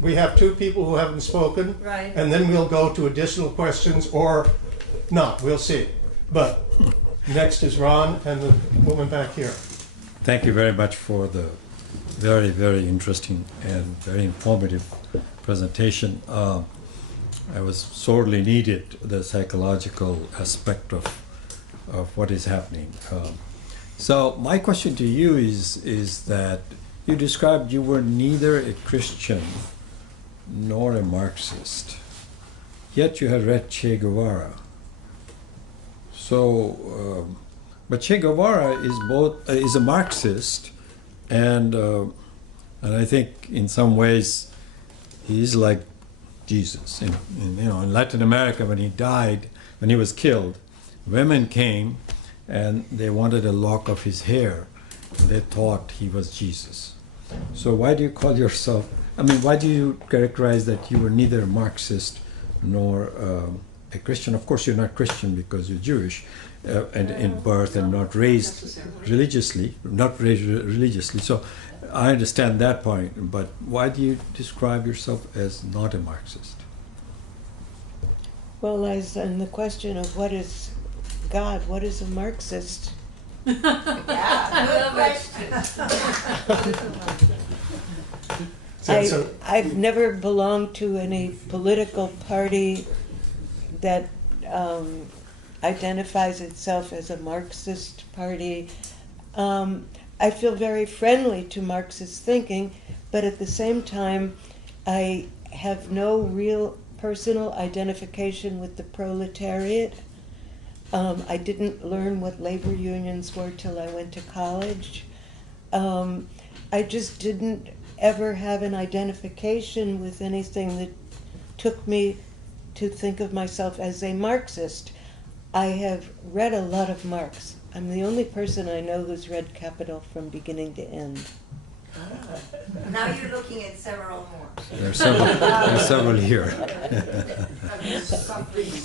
we have two people who haven't spoken, Right. and then we'll go to additional questions or not. We'll see. But next is Ron and the woman back here. Thank you very much for the very, very interesting and very informative presentation. I was sorely needed the psychological aspect of what is happening. So my question to you is that you described you were neither a Christian nor a Marxist, yet you had read Che Guevara. So, but Che Guevara is a Marxist, and I think in some ways he's like Jesus. In Latin America, when he died, when he was killed, women came and they wanted a lock of his hair. They thought he was Jesus. So why do you call yourself? I mean, why do you characterize that you were neither a Marxist nor a Christian? Of course, you're not Christian because you're Jewish, and in birth, and not raised religiously. So I understand that point. But why do you describe yourself as not a Marxist? Well, as in the question of what is God, what is a Marxist? I've never belonged to any political party that identifies itself as a Marxist party. I feel very friendly to Marxist thinking, but at the same time, I have no real personal identification with the proletariat. I didn't learn what labor unions were till I went to college. I just didn't ever have an identification with anything that took me to think of myself as a Marxist. I have read a lot of Marx. I'm the only person I know who's read Capital from beginning to end. Now you're looking at several more. There's several here.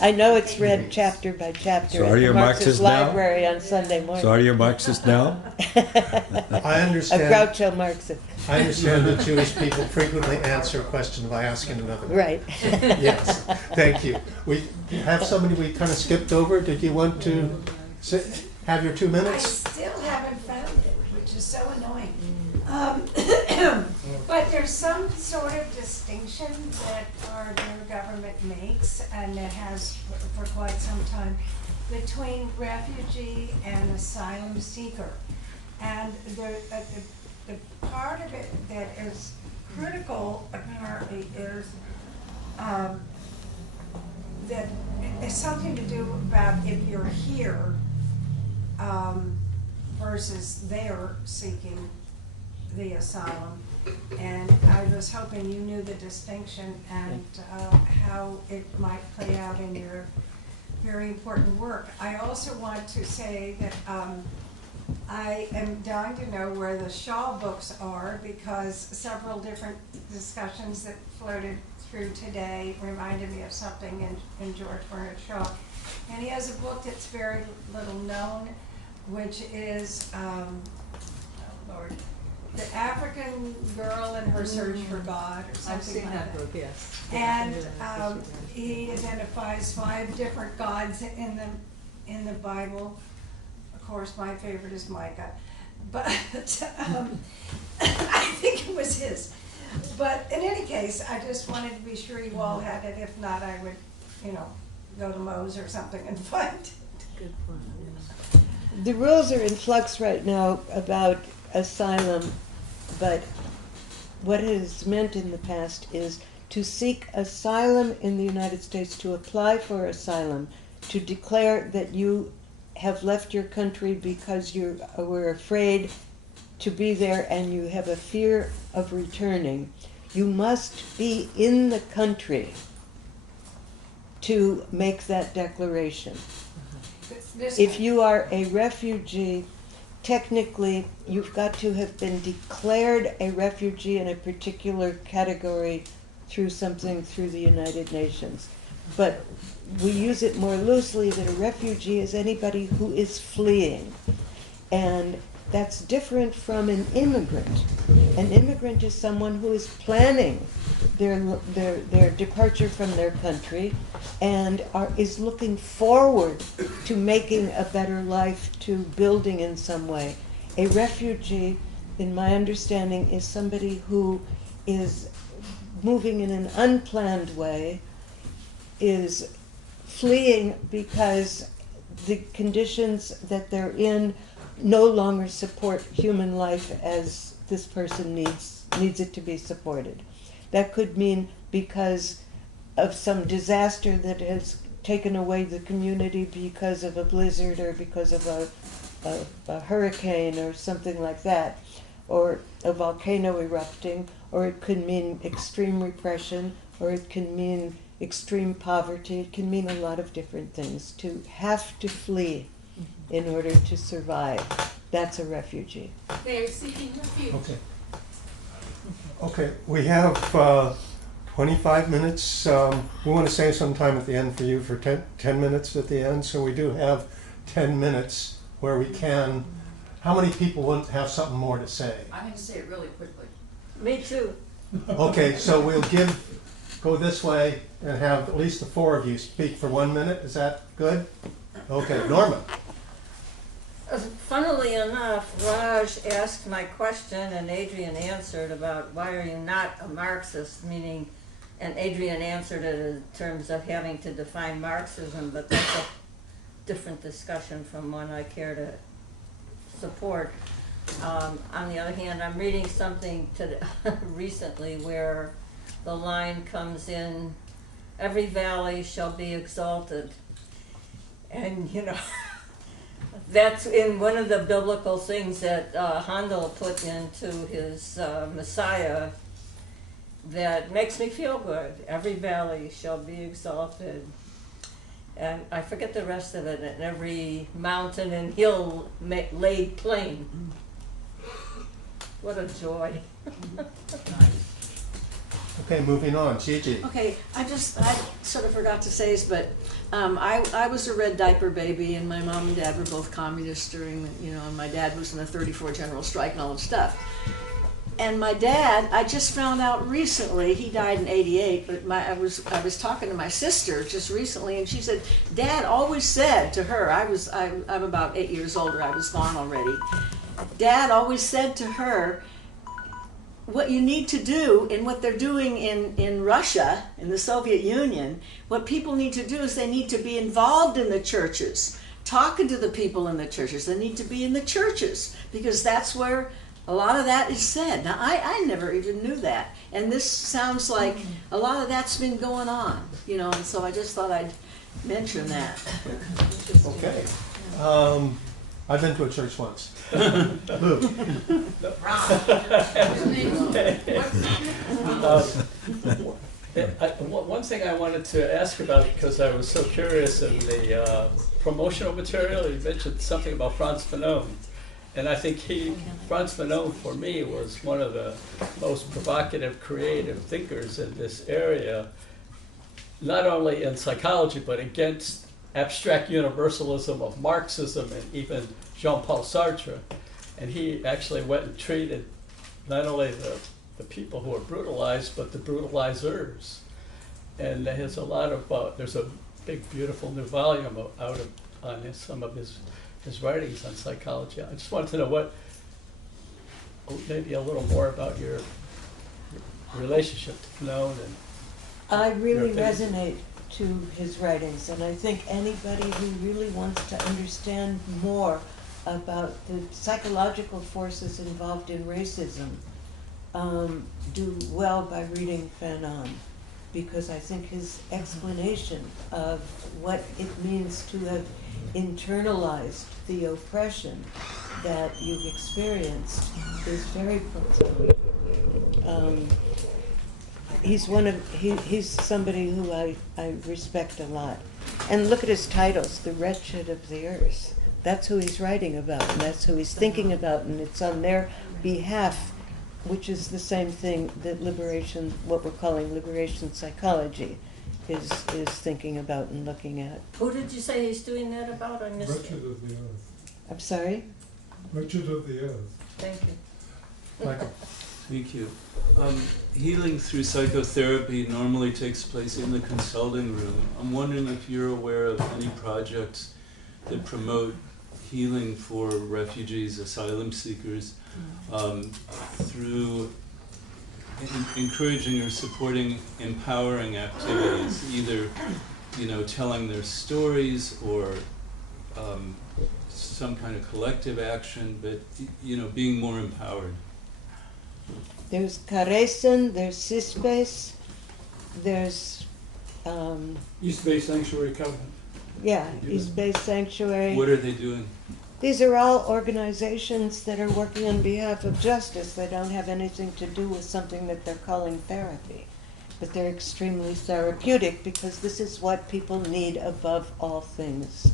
I know it's read chapter by chapter So at are the you a Marxist Marxist now? Library on Sunday morning. So are you a Marxist now? I A understand. Groucho Marxist. I understand that Jewish people frequently answer a question by asking another one. Right. Yes, thank you. We have somebody we kind of skipped over. Did you want to have your 2 I minutes? still haven't found it, which is so annoying. But there's some sort of distinction that our new government makes, and it has for quite some time, between refugee and asylum seeker. And the part of it that is critical, apparently, is that it's something to do about if you're here versus there seeking the asylum. And I was hoping you knew the distinction and how it might play out in your very important work. I also want to say that I am dying to know where the Shaw books are, because several different discussions that floated through today reminded me of something in George Bernard Shaw. And he has a book that's very little known, which is, oh Lord, The African Girl and Her Search for God, or something I've seen like that book, yes. And he identifies 5 different gods in the Bible. Of course, my favorite is Micah, but I think it was his. But in any case, I just wanted to be sure you all had it. If not, I would, go to Moe's or something and find it. Good point. The rules are in flux right now about asylum, but what it has meant in the past is to seek asylum in the United States, to apply for asylum, to declare that you have left your country because you were afraid to be there and you have a fear of returning. You must be in the country to make that declaration. If you are a refugee, technically you've got to have been declared a refugee in a particular category through the United Nations. But we use it more loosely that a refugee is anybody who is fleeing. And that's different from an immigrant. An immigrant is someone who is planning their departure from their country and is looking forward to making a better life, to building in some way. A refugee, in my understanding, is somebody who is moving in an unplanned way, is fleeing because the conditions that they're in no longer support human life as this person needs it to be supported. That could mean because of some disaster that has taken away the community because of a blizzard or because of a hurricane or something like that, or a volcano erupting, or it could mean extreme repression, or it can mean extreme poverty. It can mean a lot of different things. To have to flee in order to survive, that's a refugee. They are seeking refuge. Okay. Okay, we have 25 minutes. We want to save some time at the end for you for 10 minutes at the end, so we do have 10 minutes where we can. How many people want to have something more to say? I'm going to say it really quickly. Me too. Okay, so we'll go this way and have at least the four of you speak for 1 minute. Is that good? Okay, Norma. Funnily enough, Raj asked my question and Adrianne answered about why are you not a Marxist, meaning, and Adrianne answered it in terms of having to define Marxism, but that's a different discussion from one I care to support. On the other hand, I'm reading something recently where the line comes in, every valley shall be exalted. And, you know, that's in one of the biblical things that Handel put into his Messiah that makes me feel good. Every valley shall be exalted. And I forget the rest of it, and every mountain and hill laid plain. What a joy. Okay, moving on. Gigi. Okay, I sort of forgot to say this, but I was a red diaper baby, and my mom and dad were both communists during, and my dad was in the 34 general strike and all that stuff. And my dad, I just found out recently, he died in '88, but I was talking to my sister just recently, and she said, Dad always said to her, I'm about 8 years older, I was gone already. Dad always said to her, what you need to do, and what they're doing in Russia, in the Soviet Union, what people need to do is they need to be involved in the churches, talking to the people in the churches. They need to be in the churches, because that's where a lot of that is said. Now, I never even knew that. And this sounds like a lot of that's been going on, and so I just thought I'd mention that. Okay. I've been to a church once. Lou. One thing I wanted to ask about, because I was so curious in the promotional material, you mentioned something about Frantz Fanon. And I think Frantz Fanon, for me, was one of the most provocative, creative thinkers in this area, not only in psychology, but against abstract universalism of Marxism and even Jean-Paul Sartre. And he actually went and treated not only the people who were brutalized, but the brutalizers. And there's a lot of, there's a big, beautiful new volume on some of his writings on psychology. I just wanted to know maybe a little more about your relationship to Fanon. I really resonate to his writings, and I think anybody who really wants to understand more about the psychological forces involved in racism do well by reading Fanon, because I think his explanation of what it means to have internalized the oppression that you've experienced is very profound. He's somebody who I respect a lot. And look at his titles, The Wretched of the Earth. That's who he's writing about, and that's who he's thinking about, and it's on their behalf, which is the same thing that what we're calling liberation psychology, is thinking about and looking at. Who did you say he's doing that about? I missed it. Wretched of the Earth. I'm sorry? Wretched of the Earth. Thank you. Michael. Thank you. Healing through psychotherapy normally takes place in the consulting room. I'm wondering if you're aware of any projects that promote healing for refugees, asylum seekers, through encouraging or supporting empowering activities, either telling their stories or some kind of collective action, but being more empowered. There's Carecen, there's CISPACE, there's East Bay Sanctuary Covenant. East Bay Sanctuary. What are they doing? These are all organizations that are working on behalf of justice. They don't have anything to do with something that they're calling therapy. But they're extremely therapeutic because this is what people need above all things,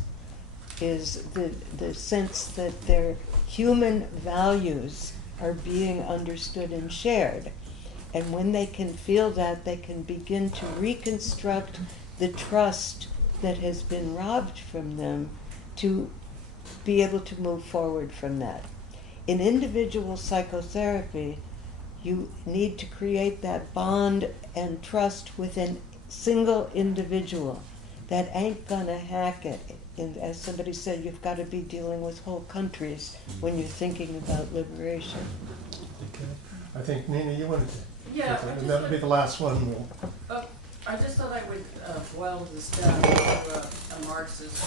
is the sense that their human values are being understood and shared. And when they can feel that, they can begin to reconstruct the trust that has been robbed from them to be able to move forward from that. In individual psychotherapy, you need to create that bond and trust with a single individual. That ain't gonna hack it. And as somebody said, you've got to be dealing with whole countries when you're thinking about liberation. Okay. I think, Nina, you wanted to. Yeah, And that'll be the last one. I just thought I would boil this down to a Marxist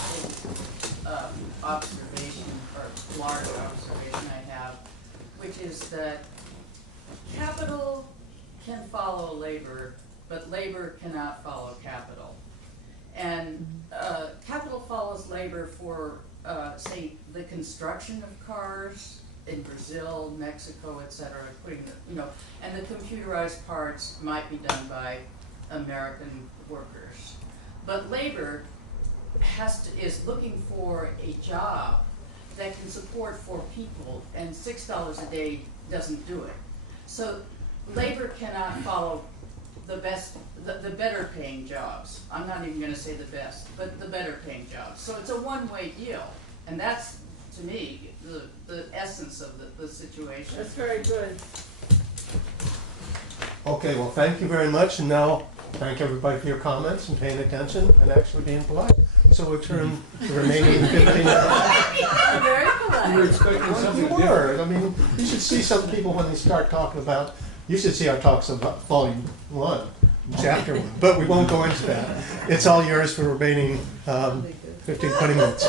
observation, or large observation I have, which is that capital can follow labor, but labor cannot follow capital. And capital follows labor for, say, the construction of cars in Brazil, Mexico, etc. Putting the, and the computerized parts might be done by American workers. But labor is looking for a job that can support 4 people, and $6 a day doesn't do it. So labor cannot follow the best, the better paying jobs. I'm not even going to say the best, but the better paying jobs. So it's a one-way deal, and that's, to me, the essence of the situation. That's very good. Okay, well, thank you very much, and now thank everybody for your comments and paying attention and actually being polite. So we'll turn the remaining 15 minutes. Very We polite. were expecting something different. Word. I mean, you should see some people when they start talking about, you should see our talks about volume 1, chapter 1, but we won't go into that. It's all yours for the remaining 15, 20 minutes.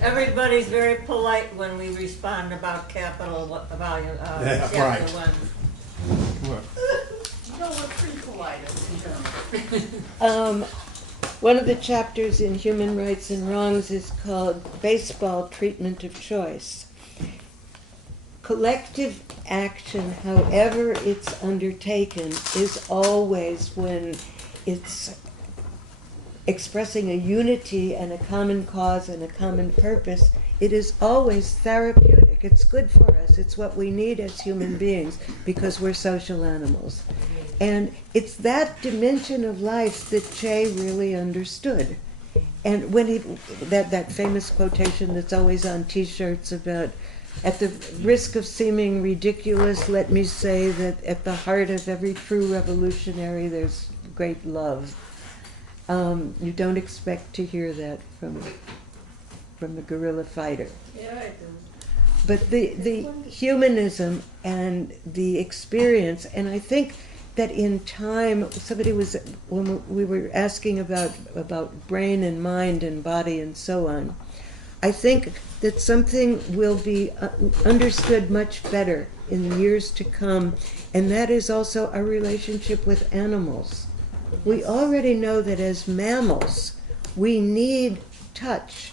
Everybody's very polite when we respond about capital volume, Yeah, chapter right. 1. Come on. No, we're pretty polite in general. One of the chapters in Human Rights and Wrongs is called Baseball Treatment of Choice. Collective action, however it's undertaken, is always, when it's expressing a unity and a common cause and a common purpose, it is always therapeutic. It's good for us. It's what we need as human beings because we're social animals. And it's that dimension of life that Che really understood. And when that famous quotation that's always on T-shirts about, at the risk of seeming ridiculous, let me say that at the heart of every true revolutionary there's great love. You don't expect to hear that from the guerrilla fighter. Yeah, I do. But the humanism and the experience, and I think that in time, somebody was, when we were asking about brain and mind and body and so on, I think that something will be understood much better in years to come, and that is also our relationship with animals. We already know that as mammals, we need touch.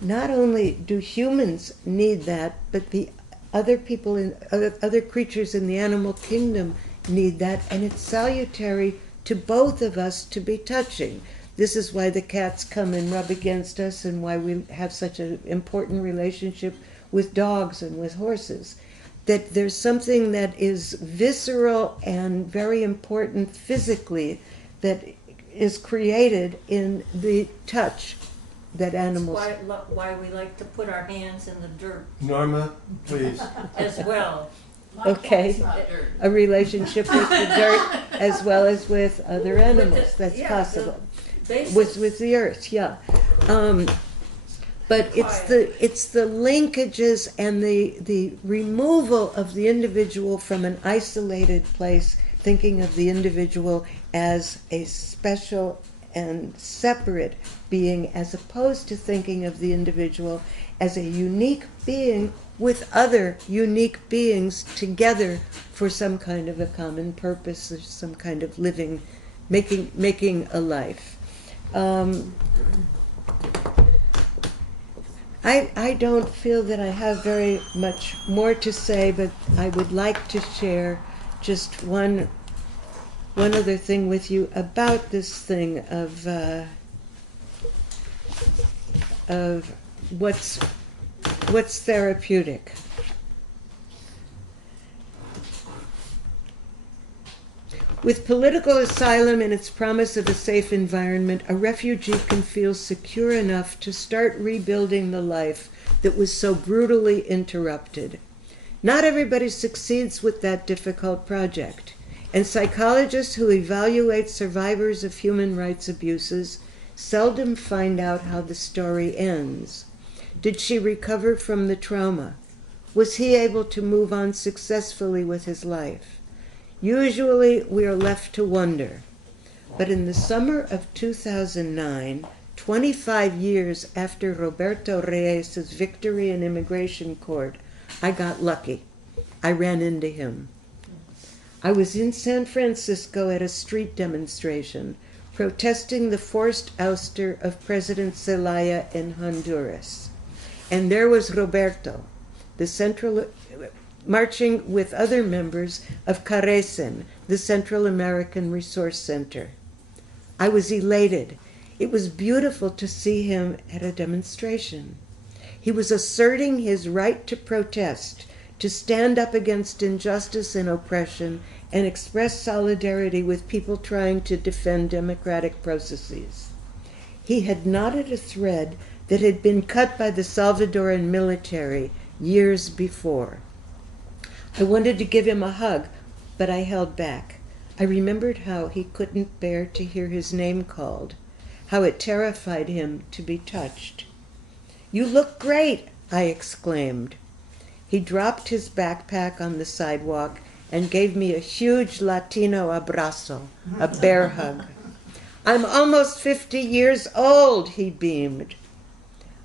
Not only do humans need that, but the other people in other creatures in the animal kingdom need that, and it's salutary to both of us to be touching. This is why the cats come and rub against us, and why we have such an important relationship with dogs and with horses. That there's something that is visceral and very important physically that is created in the touch that animals... Why we like to put our hands in the dirt Norma, please. as well. My Okay. cat's not dirt. A relationship with the dirt as well as with other animals. That's yeah, possible. Basic- With the earth, yeah. But it's the linkages and the removal of the individual from an isolated place, thinking of the individual as a special and separate being, as opposed to thinking of the individual as a unique being with other unique beings together for some kind of a common purpose, or some kind of living, making a life. I don't feel that I have very much more to say, but I would like to share just one other thing with you about this thing of what's therapeutic. With political asylum and its promise of a safe environment, a refugee can feel secure enough to start rebuilding the life that was so brutally interrupted. Not everybody succeeds with that difficult project, and psychologists who evaluate survivors of human rights abuses seldom find out how the story ends. Did she recover from the trauma? Was he able to move on successfully with his life? Usually we are left to wonder. But in the summer of 2009, 25 years after Roberto Reyes' victory in immigration court, I got lucky. I ran into him. I was in San Francisco at a street demonstration protesting the forced ouster of President Zelaya in Honduras. And there was Roberto, marching with other members of CARECEN, the Central American Resource Center. I was elated. It was beautiful to see him at a demonstration. He was asserting his right to protest, to stand up against injustice and oppression, and express solidarity with people trying to defend democratic processes. He had knotted a thread that had been cut by the Salvadoran military years before. I wanted to give him a hug, but I held back. I remembered how he couldn't bear to hear his name called, how it terrified him to be touched. "You look great," I exclaimed. He dropped his backpack on the sidewalk and gave me a huge Latino abrazo, a bear hug. "I'm almost 50 years old," he beamed.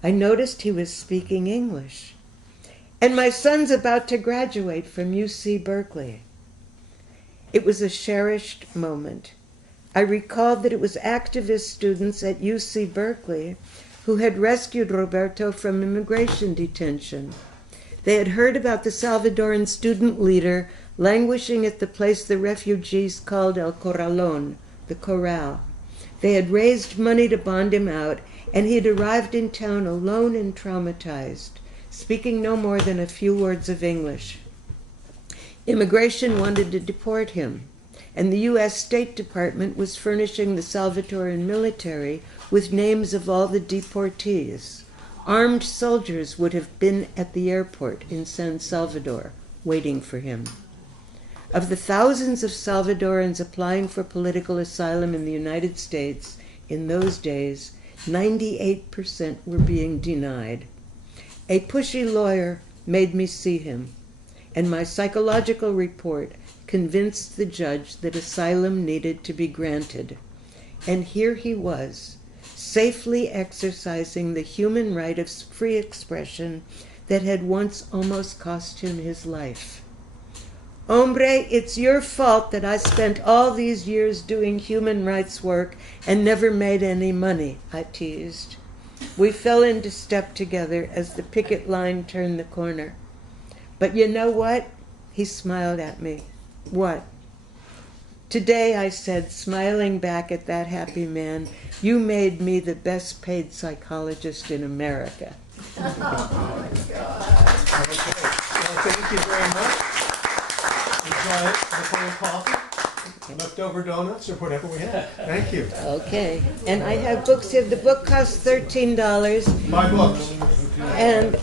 I noticed he was speaking English. "And my son's about to graduate from UC Berkeley." It was a cherished moment. I recalled that it was activist students at UC Berkeley who had rescued Roberto from immigration detention. They had heard about the Salvadoran student leader languishing at the place the refugees called El Corralón, the corral. They had raised money to bond him out, and he had arrived in town alone and traumatized, speaking no more than a few words of English. Immigration wanted to deport him, and the U.S. State Department was furnishing the Salvadoran military with names of all the deportees. Armed soldiers would have been at the airport in San Salvador, waiting for him. Of the thousands of Salvadorans applying for political asylum in the United States in those days, 98% were being denied. A pushy lawyer made me see him, and my psychological report convinced the judge that asylum needed to be granted. And here he was, safely exercising the human right of free expression that had once almost cost him his life. "Hombre, it's your fault that I spent all these years doing human rights work and never made any money," I teased. We fell into step together as the picket line turned the corner. "But you know what?" He smiled at me. "What?" "Today," I said, smiling back at that happy man, "you made me the best paid psychologist in America." Okay. Well, thank you very much. Enjoy the cold coffee, leftover donuts, or whatever we have. Thank you. Okay. And I have books here. The book costs $13. My books. And